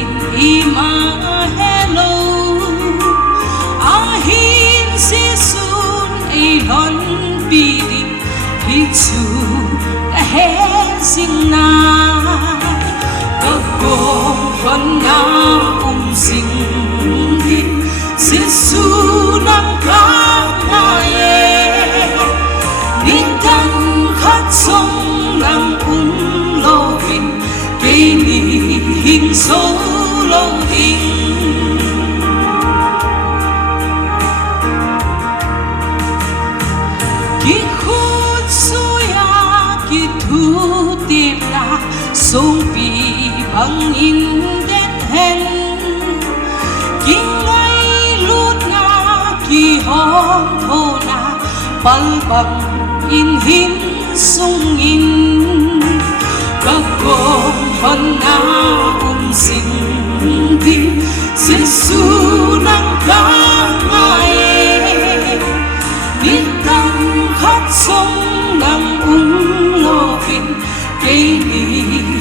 in ima hello ahin si sun ai hon pi di hi chu ka he sing na ka ko hon na sing di si sun ang ka na ye ni tan khat song nang lo vin cây ni hình số lâu hình ki khut suya ki thu tim na song pi bang in den hen ki ngai lut na ki hong tho na bal bang in hin sung in các con hân na sinh đi Giêsu nang ca ngài đi tăng khát sông nang lo vin cây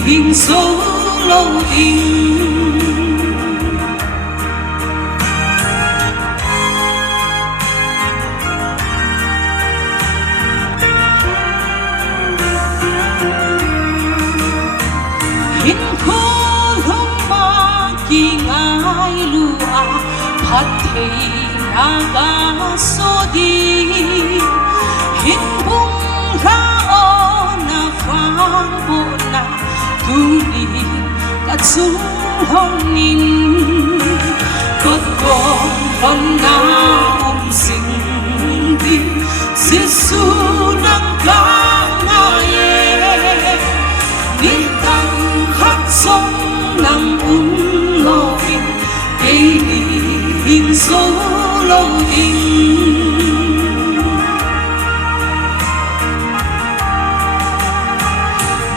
hình số lâu in phát thầy naga so đi hin bung ra o na phang bo na tu ni ka chung hong nin kot con hon na sing đi Giêsu nang ca ngài ni tăng khát sông nang lo vin cây hình số lâu in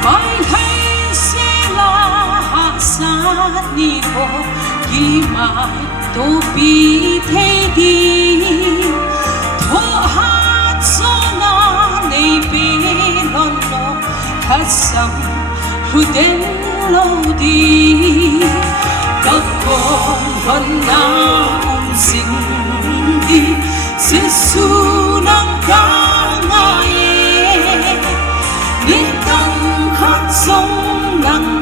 mai thấy sẽ là hạ sát ni bộ khi mà tô bi thế đi thua hát gió na này bên non lo khát sắm hư đến lâu đi các con vẫn na sinh đi Giêsu nang ca ngài ni tăng khát sông nang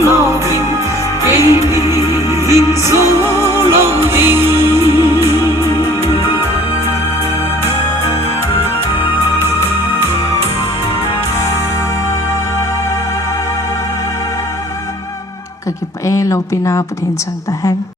lo vin cây hình số lâu in cái lâu pina bút hình sang ta hang